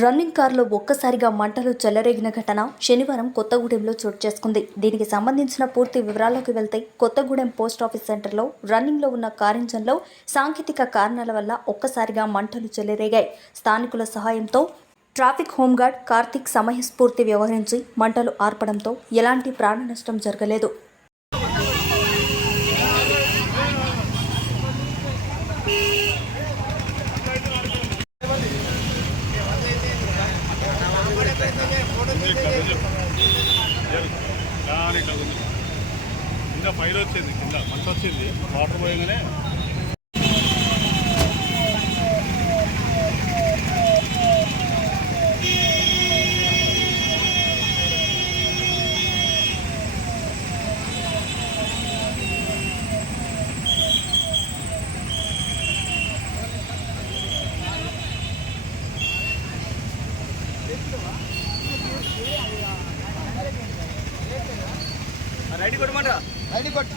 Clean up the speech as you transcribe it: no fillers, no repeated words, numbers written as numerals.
Running కారులో ఒక్కసారిగా మంటలు చెలరేగిన ఘటన శనివారం కొత్తగూడెంలో చోటు చేసుకుంది. దీనికి సంబంధించిన పూర్తి వివరాల్లోకి వెళ్తే కొత్తగూడెం పోస్టాఫీస్ సెంటర్లో రన్నింగ్లో ఉన్న కార్ ఇంజన్లో సాంకేతిక కారణాల వల్ల ఒక్కసారిగా మంటలు చెలరేగాయి. స్థానికుల సహాయంతో ట్రాఫిక్ హోంగార్డ్ కార్తిక్ సమయస్ఫూర్తి వ్యవహరించి మంటలు ఆర్పడంతో ఎలాంటి ప్రాణ నష్టం జరగలేదు. కింద ఫైర్ వచ్చింది, కింద మంట వచ్చింది, వాటర్ పోయగానే ఐడి కొట్టమంటారా? ఐడి కొట్టు.